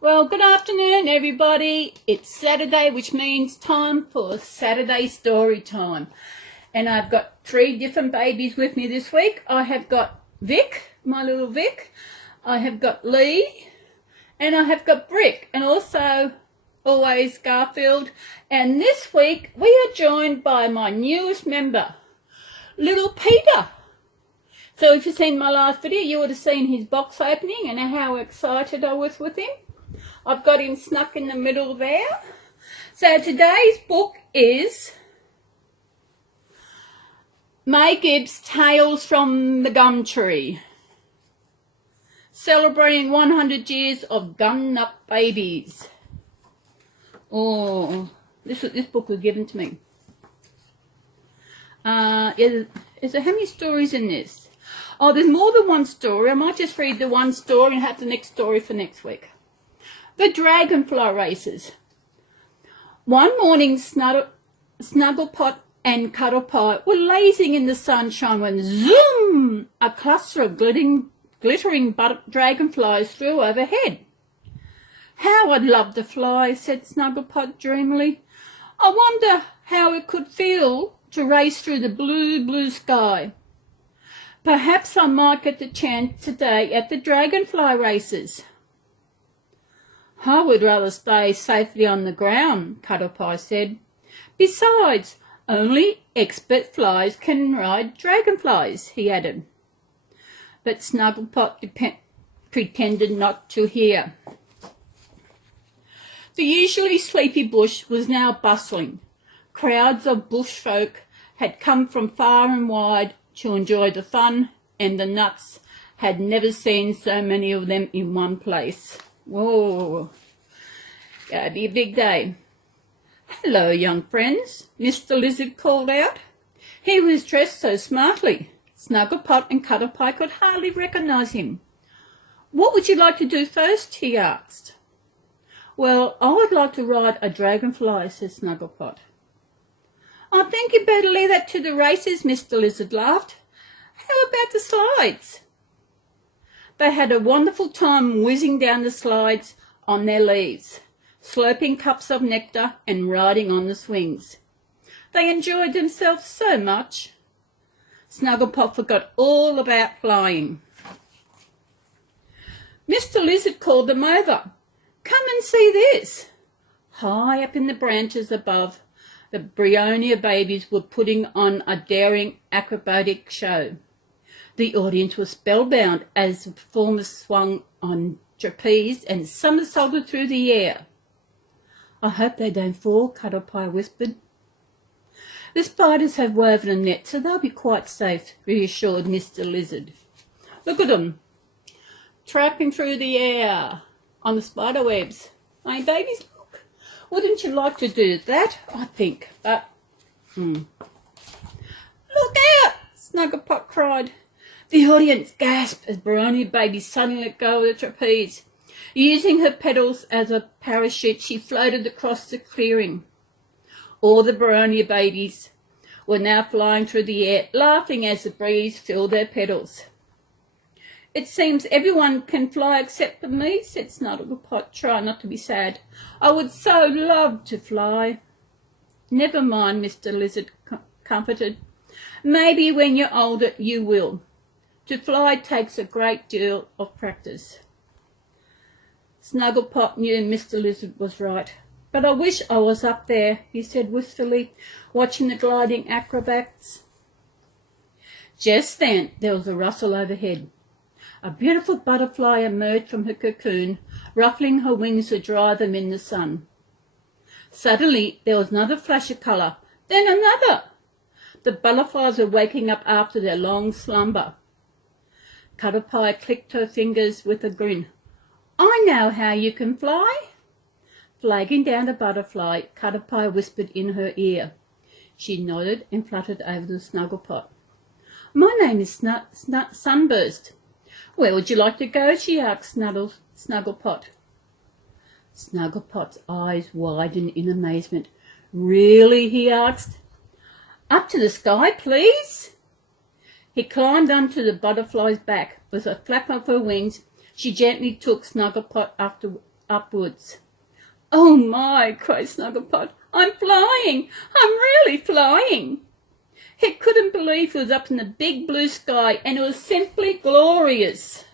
Well, good afternoon, everybody. It's Saturday, which means time for Saturday story time. And I've got 3 different babies with me this week. I have got Vic, my little Vic. I have got Lee. And I have got Brick. And also, always, Garfield. And this week, we are joined by my newest member, little Peter. So if you've seen my last video, you would have seen his box opening and how excited I was with him. I've got him snuck in the middle there. So today's book is May Gibbs' Tales from the Gum Tree, celebrating 100 years of gummed up babies. Oh, this book was given to me. Is there how many stories in this? Oh, there's more than one story. I might just read the one story and have the next story for next week. The Dragonfly Races. One morning, Snugglepot and Cuddlepie were lazing in the sunshine when, zoom, a cluster of glittering dragonflies flew overhead. How I'd love to fly, said Snugglepot dreamily. I wonder how it could feel to race through the blue, blue sky. Perhaps I might get the chance today at the dragonfly races. I would rather stay safely on the ground, Cuddlepie said. Besides, only expert flies can ride dragonflies, he added. But Snugglepot pretended not to hear. The usually sleepy bush was now bustling. Crowds of bush folk had come from far and wide to enjoy the fun, and the nuts had never seen so many of them in one place. Whoa, gonna be a big day. Hello, young friends, Mr. Lizard called out. He was dressed so smartly, Snugglepot and Cuddlepie could hardly recognise him. What would you like to do first? He asked. Well, I would like to ride a dragonfly, said Snugglepot. I think you'd better leave that to the races, Mr. Lizard laughed. How about the slides? They had a wonderful time whizzing down the slides on their leaves, slurping cups of nectar and riding on the swings. They enjoyed themselves so much. Snugglepot forgot all about flying. Mr. Lizard called them over. Come and see this. High up in the branches above, the Brionia babies were putting on a daring acrobatic show. The audience was spellbound as the performers swung on trapeze and somersaulted through the air. I hope they don't fall, Cuddlepie whispered. The spiders have woven a net, so they'll be quite safe, reassured Mr. Lizard. Look at them, trapping through the air on the spider webs. Hey, babies, look. Wouldn't you like to do that? I think, but... Look out! Snugglepot cried. The audience gasped as Brionia baby suddenly let go of the trapeze. Using her petals as a parachute, she floated across the clearing. All the Brionia babies were now flying through the air, laughing as the breeze filled their petals. It seems everyone can fly except for me, said Snugglepot, trying not to be sad. I would so love to fly. Never mind, Mr. Lizard comforted. Maybe when you're older you will. To fly takes a great deal of practice. Snugglepot knew Mr. Lizard was right. But I wish I was up there, he said wistfully, watching the gliding acrobats. Just then there was a rustle overhead. A beautiful butterfly emerged from her cocoon, ruffling her wings to dry them in the sun. Suddenly there was another flash of colour, then another. The butterflies were waking up after their long slumber. Cuddlepie clicked her fingers with a grin. I know how you can fly. Flagging down the butterfly, Cuddlepie whispered in her ear. She nodded and fluttered over to Snugglepot. My name is Sunburst. Where would you like to go? She asked Snugglepot. Snugglepot's eyes widened in amazement. Really? He asked. Up to the sky, please? He climbed onto the butterfly's back. With a flap of her wings, she gently took Snugglepot upwards. "Oh my," cried Snugglepot, "I'm flying! I'm really flying!" He couldn't believe he was up in the big blue sky, and it was simply glorious.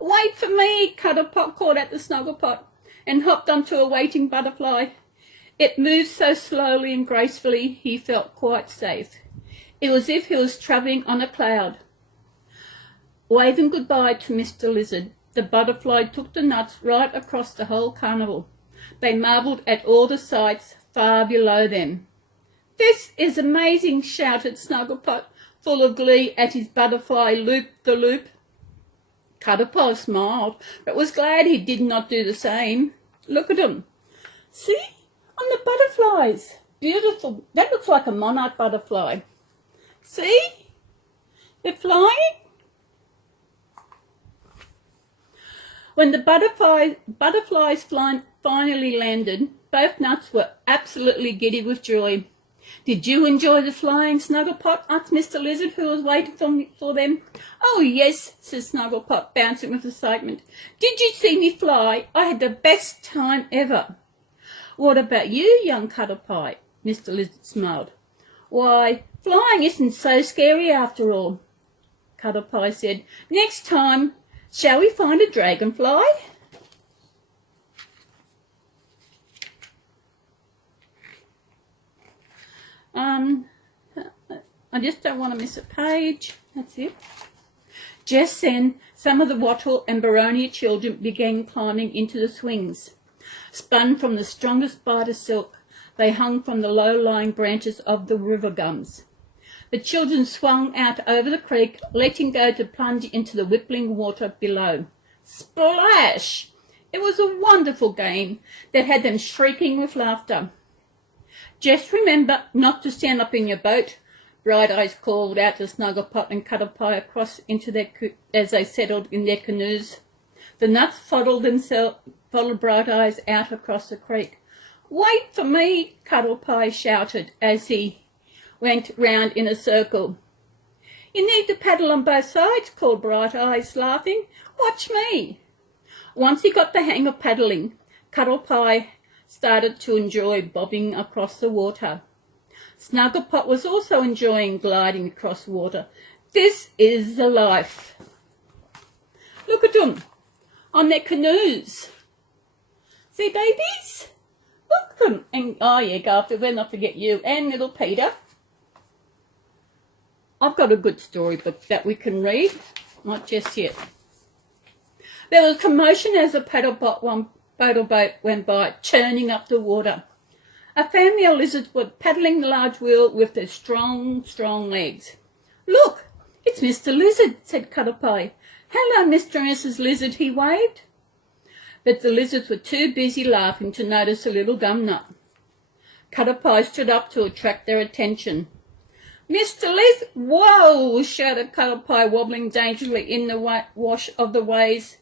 "Wait for me," Cuddlepot called out to Snugglepot, and hopped onto a waiting butterfly. It moved so slowly and gracefully he felt quite safe. It was as if he was travelling on a cloud. Waving goodbye to Mr. Lizard, the butterfly took the nuts right across the whole carnival. They marvelled at all the sights far below them. "This is amazing," shouted Snugglepot, full of glee at his butterfly loop-the-loop. Cuddlepot smiled, but was glad he did not do the same. "Look at them. See? On the butterflies. Beautiful. That looks like a monarch butterfly. See? They're flying." When the butterflies finally landed, both nuts were absolutely giddy with joy. "Did you enjoy the flying, Snugglepot?" asked Mr. Lizard, who was waiting for them. "Oh, yes," said Snugglepot, bouncing with excitement. "Did you see me fly? I had the best time ever." "What about you, young Cuddlepie?" Mr. Lizard smiled. "Why, flying isn't so scary after all," Cuddlepie said. "Next time, shall we find a dragonfly?" I just don't want to miss a page. That's it. Just then, some of the Wattle and Baronia children began climbing into the swings. Spun from the strongest spider silk, they hung from the low-lying branches of the river gums. The children swung out over the creek, letting go to plunge into the rippling water below. Splash! It was a wonderful game that had them shrieking with laughter. "Just remember not to stand up in your boat," Bright Eyes called out to Snugglepot and Cuddlepie across into as they settled in their canoes. The nuts followed Bright Eyes out across the creek. "Wait for me," Cuddlepie shouted as he went round in a circle. "You need to paddle on both sides," called Bright Eyes, laughing. "Watch me." Once he got the hang of paddling, Cuddlepie started to enjoy bobbing across the water. Snugglepot was also enjoying gliding across water. This is the life. Look at them on their canoes. See, babies? Look at them. And, oh yeah, Garfield, we'll not forget you and little Peter. I've got a good storybook that we can read. Not just yet. There was commotion as a paddle boat went by, churning up the water. A family of lizards were paddling the large wheel with their strong legs. "Look, it's Mr. Lizard," said Cuddlepie. "Hello, Mr. and Mrs. Lizard," he waved. But the lizards were too busy laughing to notice a little gum nut. Cuddlepie stood up to attract their attention. "Mr. Lizard!" "Whoa!" shouted Cuddlepie, wobbling dangerously in the wash of the waves.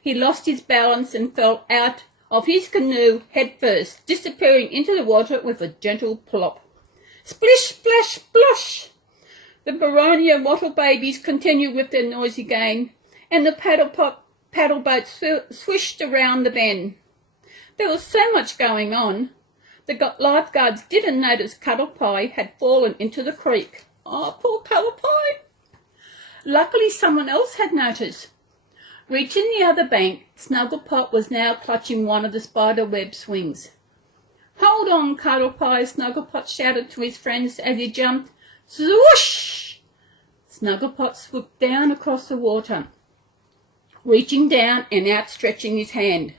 He lost his balance and fell out of his canoe headfirst, disappearing into the water with a gentle plop. Splish, splash, splosh! The Baronia Wattle babies continued with their noisy game, and the paddle boat swished around the bend. There was so much going on. The lifeguards didn't notice Cuddlepie had fallen into the creek. Oh, poor Cuddlepie! Luckily, someone else had noticed. Reaching the other bank, Snugglepot was now clutching one of the spider web swings. "Hold on, Cuddlepie," Snugglepot shouted to his friends as he jumped. Swoosh! Snugglepot swooped down across the water, reaching down and outstretching his hand.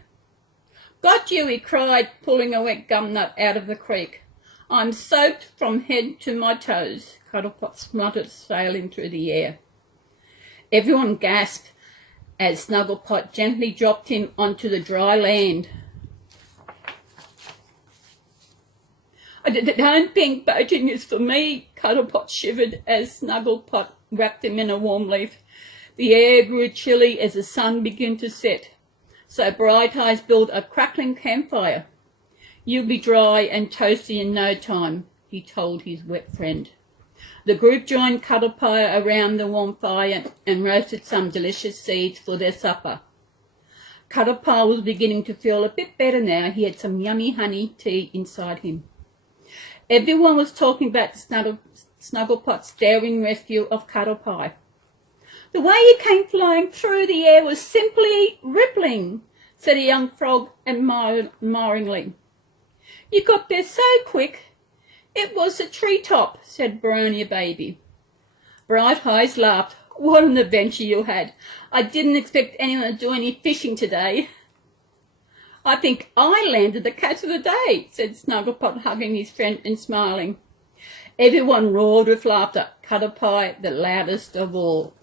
"Got you," he cried, pulling a wet gum nut out of the creek. "I'm soaked from head to my toes," Cuddlepot spluttered, sailing through the air. Everyone gasped as Snugglepot gently dropped him onto the dry land. "I don't think boating is for me," Cuddlepot shivered as Snugglepot wrapped him in a warm leaf. The air grew chilly as the sun began to set, so Bright Eyes built a crackling campfire. "You'll be dry and toasty in no time," he told his wet friend. The group joined Cuddle Pie around the warm fire and roasted some delicious seeds for their supper. Cuddle Pie was beginning to feel a bit better now. He had some yummy honey tea inside him. Everyone was talking about the Snugglepot's daring rescue of Cuddle Pie. "The way you came flying through the air was simply rippling," said a young frog admiringly. "You got there so quick. It was the treetop," said Brony Baby. Bright Eyes laughed. "What an adventure you had. I didn't expect anyone to do any fishing today." "I think I landed the catch of the day," said Snugglepot, hugging his friend and smiling. Everyone roared with laughter, Cuddle Pie the loudest of all.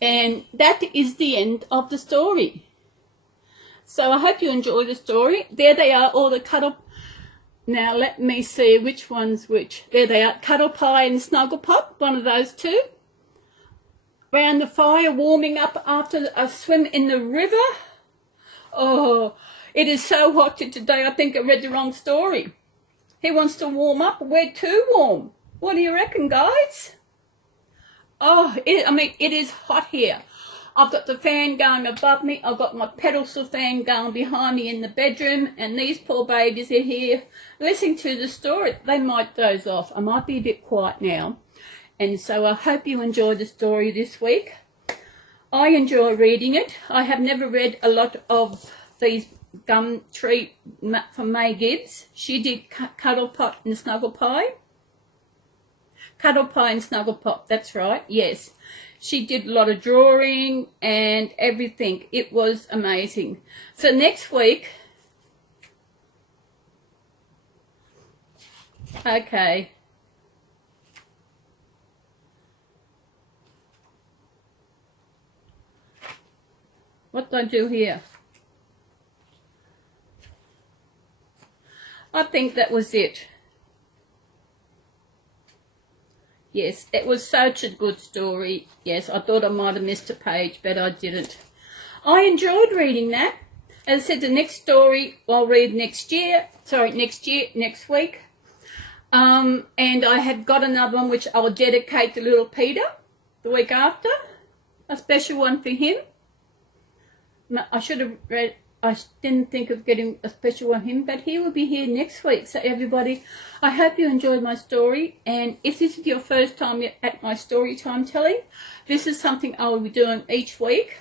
And that is the end of the story. So I hope you enjoy the story. There they are, all the Cuddle. Now let me see which one's which. There they are, Cuddle Pie and Snugglepot, one of those two. Around the fire, warming up after a swim in the river. Oh, it is so hot today, I think I read the wrong story. He wants to warm up. We're too warm. What do you reckon, guys? Oh, it is hot here. I've got the fan going above me. I've got my pedestal fan going behind me in the bedroom. And these poor babies are here listening to the story. They might doze off. I might be a bit quiet now. And so I hope you enjoyed the story this week. I enjoy reading it. I have never read a lot of these Gumtree from May Gibbs. She did Cuddle Pot and Snuggle Pie. Cuddle Pie and Snugglepot, that's right, yes. She did a lot of drawing and everything. It was amazing. So next week, okay. What did I do here? I think that was it. Yes, it was such a good story. Yes, I thought I might have missed a page, but I didn't. I enjoyed reading that. As I said, the next story I'll read next week. And I have got another one which I'll dedicate to little Peter the week after. A special one for him. I should have read. I didn't think of getting a special one for him, but he will be here next week. So everybody, I hope you enjoyed my story. And if this is your first time at my story time telling, this is something I will be doing each week.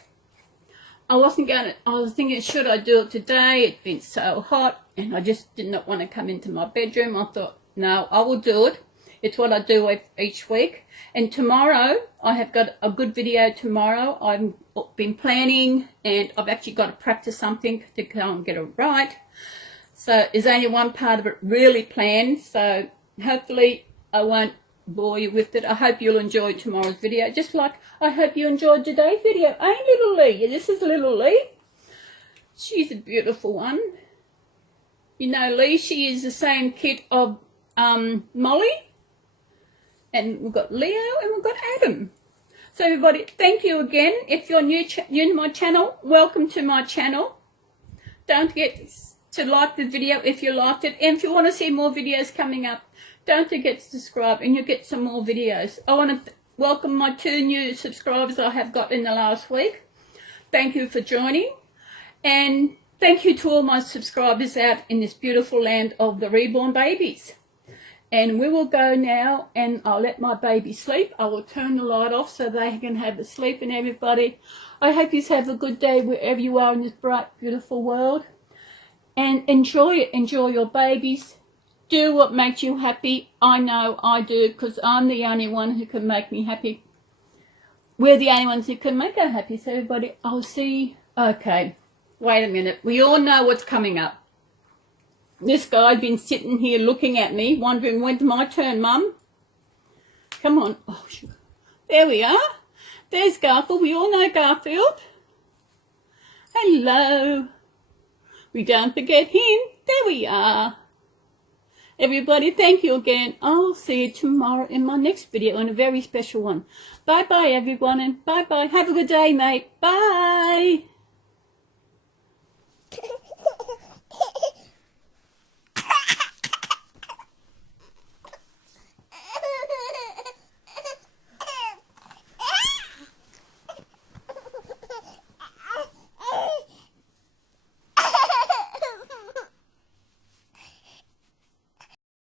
I was thinking, should I do it today? It's been so hot and I just did not want to come into my bedroom. I thought, no, I will do it. It's what I do each week. And tomorrow, I have got a good video tomorrow. I've been planning and I've actually got to practice something to go and get it right. So there's only one part of it really planned. So hopefully I won't bore you with it. I hope you'll enjoy tomorrow's video. Just like I hope you enjoyed today's video. Ain't little Lee? Yeah, this is little Lee. She's a beautiful one. You know Lee, she is the same kit of Molly. And we've got Leo and we've got Adam. So everybody, thank you again. If you're new to my channel, welcome to my channel. Don't forget to like the video if you liked it. And if you want to see more videos coming up, don't forget to subscribe and you'll get some more videos. I want to welcome my 2 new subscribers I have got in the last week. Thank you for joining. And thank you to all my subscribers out in this beautiful land of the Reborn babies. And we will go now and I'll let my baby sleep. I will turn the light off so they can have a sleep. And everybody, I hope you have a good day wherever you are in this bright, beautiful world. And enjoy it. Enjoy your babies. Do what makes you happy. I know I do because I'm the only one who can make me happy. We're the only ones who can make her happy. So everybody, I'll see. Okay, wait a minute. We all know what's coming up. This guy's been sitting here looking at me, wondering when's my turn, Mum. Come on. Oh, there we are. There's Garfield. We all know Garfield. Hello. We don't forget him. There we are. Everybody, thank you again. I'll see you tomorrow in my next video and a very special one. Bye-bye, everyone, and bye-bye. Have a good day, mate. Bye.